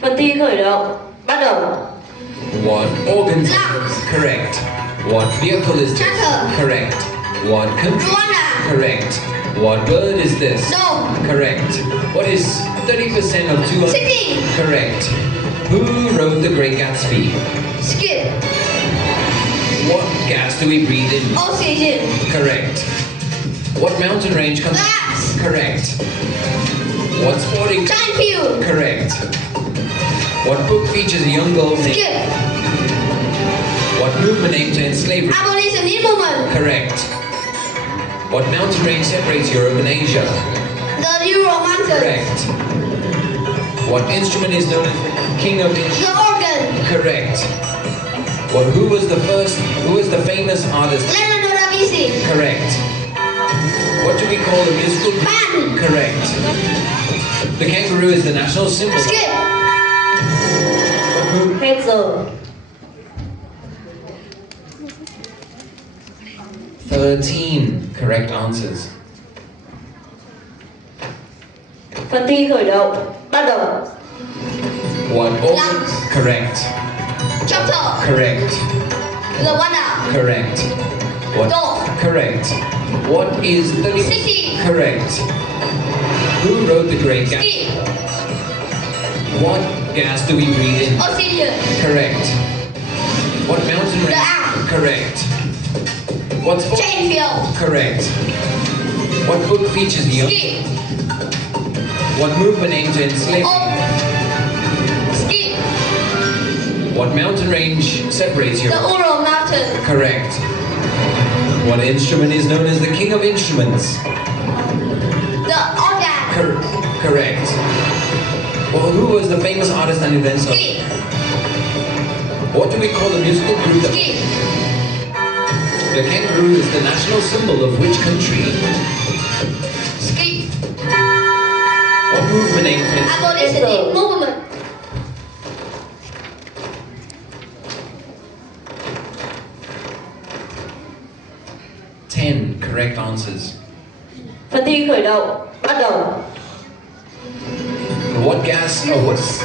Phần thi khởi động, bắt đầu. What organ? Lungs. Correct. What vehicle is this? Tractor. Correct. What country? Rwanda. Correct. What bird is this? Dog. Correct. What is 30% of 200? City. Correct. Who wrote The Great Gatsby? Skip. What gas do we breathe in? Oxygen. Correct. What mountain range comes? Glass. Correct. What sporting? Giant field. Correct. What book features a young girl named? Skip. What movement aimed to end slavery? Abolitionist movement. Correct. What mountain range separates Europe and Asia? The Ural Mountains. Correct. What instrument is known as the king of The instruments? organ. Correct. Who was the famous artist? Leonardo da Vinci. Correct. What do we call a musical group? Band. Correct. The kangaroo is the national symbol. Skip. Hết giờ. 13 correct answers. Phần thi khởi động, bắt đầu. What organ? Lungs. Correct. Chapter. Correct. Rwanda. Correct. What? Dog. Correct. What is 30? City. Correct. Who wrote The Great Gatsby? Skip. What gas do we breathe in? Oxygen. Correct. What mountain range? The Alps. Correct. What sport? Giant field. Correct. What book features the young? Skip. What movement aimed to enslave? Skip. What mountain range separates The Europe? Ural Mountain. Correct. What instrument is known as the king of instruments? The organ. Correct. Well, who was the famous artist and inventor? Skip. What do we call the musical group? Skip. The kangaroo is the national symbol of which country? Skip. What movement aimed to Abolitionist movement. Ten correct answers. Phần thi khởi động, bắt đầu. What gas? Oh, what's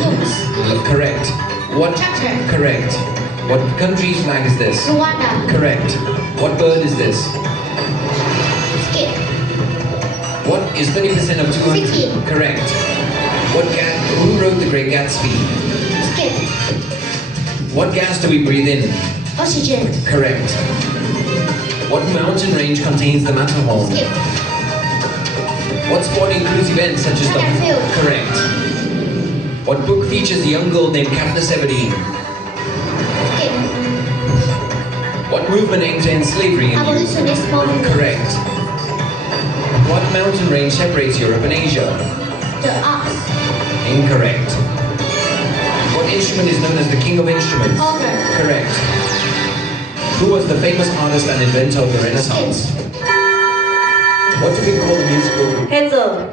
Lungs. correct? What? Chapter. Correct. What country's flag is this? Rwanda. Correct. What bird is this? Skip. What is 30% of 200? City. Correct. Who wrote The Great Gatsby? Skip. What gas do we breathe in? Oxygen. Correct. What mountain range contains the Matterhorn? Skip. What sport includes events such as Track and field. Correct. What book features a young girl named Katniss Everdeen? Skip. What movement aimed to end slavery in Europe? Abolitionist movement. Correct. What mountain range separates Europe and Asia? The Alps. Incorrect. What instrument is known as the king of instruments? Organ. Correct. Who was the famous artist and inventor of the Renaissance? What do we call the musical group? Hết giờ.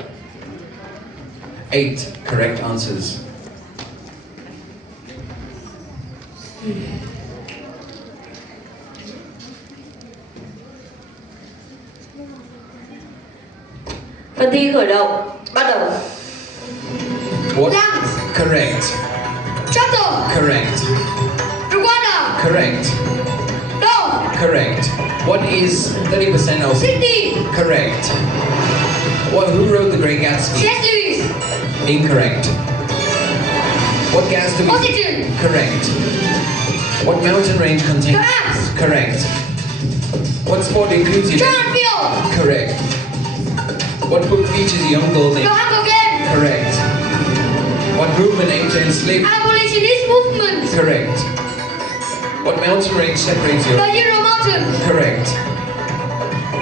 8 correct answers. Phần thi khởi động, bắt đầu. What? Lungs. Correct. Chapter. Correct. Rwanda. Correct. Dog. Correct. What is 30% of? City. Correct. Who wrote The Great Gatsby? C.S. Lewis. Incorrect. What gas do we? Oxygen. Correct. What mountain range The contains? Alps. Correct. What sport includes it? Giant field. Correct. What book features a young girl The named? Hunger Games. Correct. What movement aimed to enslave? Abolitionist movement. Correct. What mountain range separates The Europe? Ural Mountain. Correct.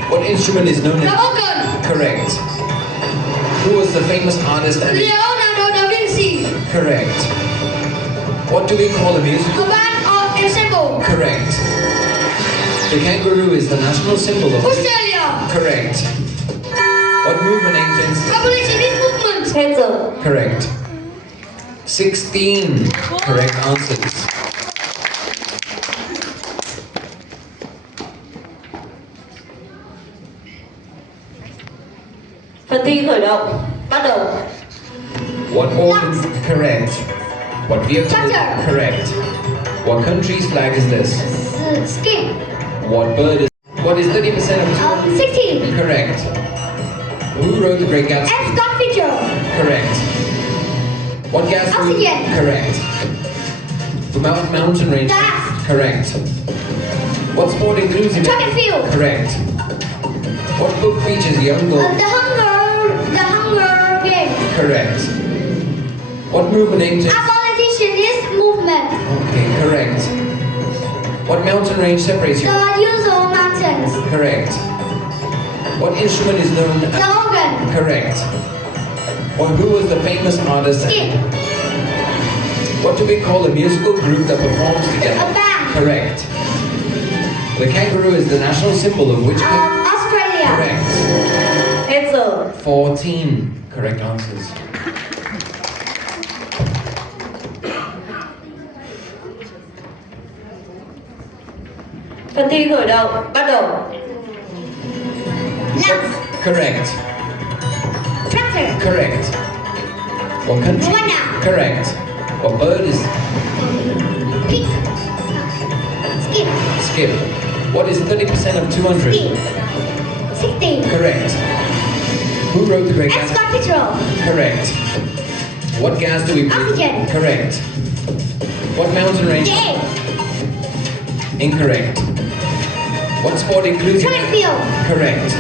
What instrument is known The as? organ. Correct. Who was the famous artist and? Leonardo da Vinci. Correct. What do we call a musical? A band or ensemble. Correct. The kangaroo is the national symbol of. Australia. Correct. What movement aims to enslave? Abolitionist movement. Hết giờ. Correct. 16 correct answers. Phần thi khởi động, bắt Bắt đầu. What organ? Correct. What vehicle? Tractor. Correct. What country's flag is this? Skip. What bird is? What is 30% of 200? 60. Correct. Who wrote The Great Gatsby? F. Scott Fitzgerald. Correct. What gas? Oxygen. Correct. The mountain range? Gas. Correct. What sport includes Track and field. Correct. What book features young girl? The Hunger Games. Correct. What movement aims at? Abolitionist movement. Okay, correct. What mountain range separates you? The Usual Mountains. Correct. What instrument is known The as? organ. Correct. Or who was the famous artist? Skip. What do we call a musical group that performs together? A band. Correct. The kangaroo is the national symbol of which country? Australia. Correct. Answer. 14 correct answers. Phần thi khởi động. Bắt đầu. Lance. Correct. Tractor. Correct. What country? Rwanda. Correct. What bird is? Pig. Skip. Skip. What is 30% of 200? Skip. 60. Correct. Who wrote The Great F. Gatsby? Scott Fitzgerald. Correct. What gas do we breathe? Oxygen. Correct. What mountain range? J. Incorrect. What sport includes? Track and field. Correct.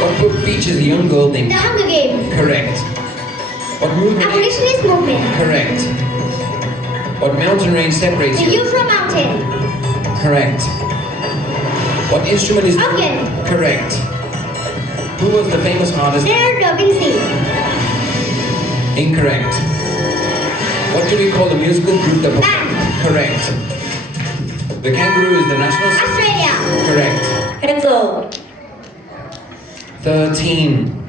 What book features a young girl named? The Hunger Games. Correct. What movement? Abolitionist movement. Correct. What mountain range separates The you? Usual Mountain. Correct. What instrument is? Organ. Correct. Who was the famous artist? Leonardo da Vinci. Incorrect. What do we call the musical group that? Band. Correct. The kangaroo is the national. Australia. Correct. Answer. 13